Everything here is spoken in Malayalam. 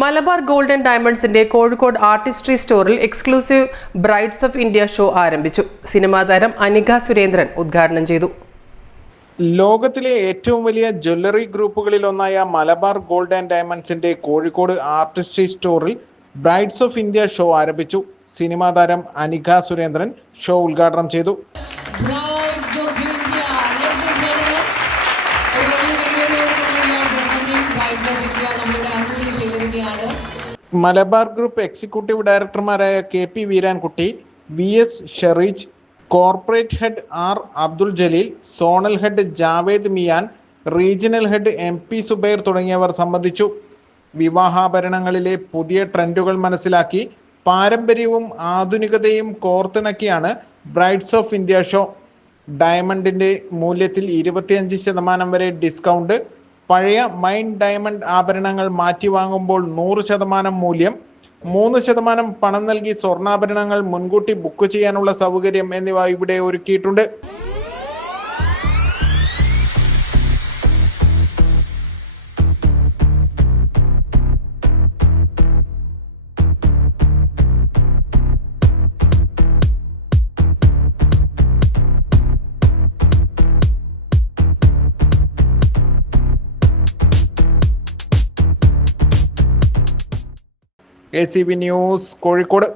മലബാർ ഗോൾഡ് ആൻഡ് ഡയമണ്ട്സിന്റെ കോഴിക്കോട് ആർട്ടിസ്ട്രി സ്റ്റോറിൽ exclusive brides of India show ആരംഭിച്ചു. സിനിമാ താരം അനിക സുരേന്ദ്രൻ ഉദ്ഘാടനം ചെയ്തു. ലോകത്തിലെ ഏറ്റവും വലിയ ജ്വല്ലറി ഗ്രൂപ്പുകളിലൊന്നായ മലബാർ ഗോൾഡ് ആൻഡ് ഡയമണ്ട്സിന്റെ കോഴിക്കോട് ആർട്ടിസ്ട്രി സ്റ്റോറിൽ ബ്രൈഡ്സ് ഓഫ് ഇന്ത്യ ഷോ ആരംഭിച്ചു. സിനിമാ താരം അനിക സുരേന്ദ്രൻ ഷോ ഉദ്ഘാടനം ചെയ്തു. മലബാർ ഗ്രൂപ്പ് എക്സിക്യൂട്ടീവ് ഡയറക്ടർമാരായ KP Veerankutty, VS Shereej, corporate head R Abdul Jaleel, zonal head Javed Miyan, regional head MP Subair തുടങ്ങിയവർ സംബന്ധിച്ചു. വിവാഹാഭരണങ്ങളിലെ പുതിയ ട്രെൻഡുകൾ മനസ്സിലാക്കി പാരമ്പര്യവും ആധുനികതയും കോർത്തിണക്കിയാണ് ബ്രൈഡ്സ് ഓഫ് ഇന്ത്യ ഷോ. ഡയമണ്ടിന്റെ മൂല്യത്തിൽ 25% വരെ ഡിസ്കൗണ്ട്. പഴയ മൈൻ ഡയമണ്ട് ആഭരണങ്ങൾ മാറ്റി വാങ്ങുമ്പോൾ 100% മൂല്യം, 3% പണം നൽകി സ്വർണ്ണാഭരണങ്ങൾ മുൻകൂട്ടി ബുക്ക് ചെയ്യാനുള്ള സൗകര്യം എന്നിവ ഇവിടെ ഒരുക്കിയിട്ടുണ്ട്. ACV news Kozhikode.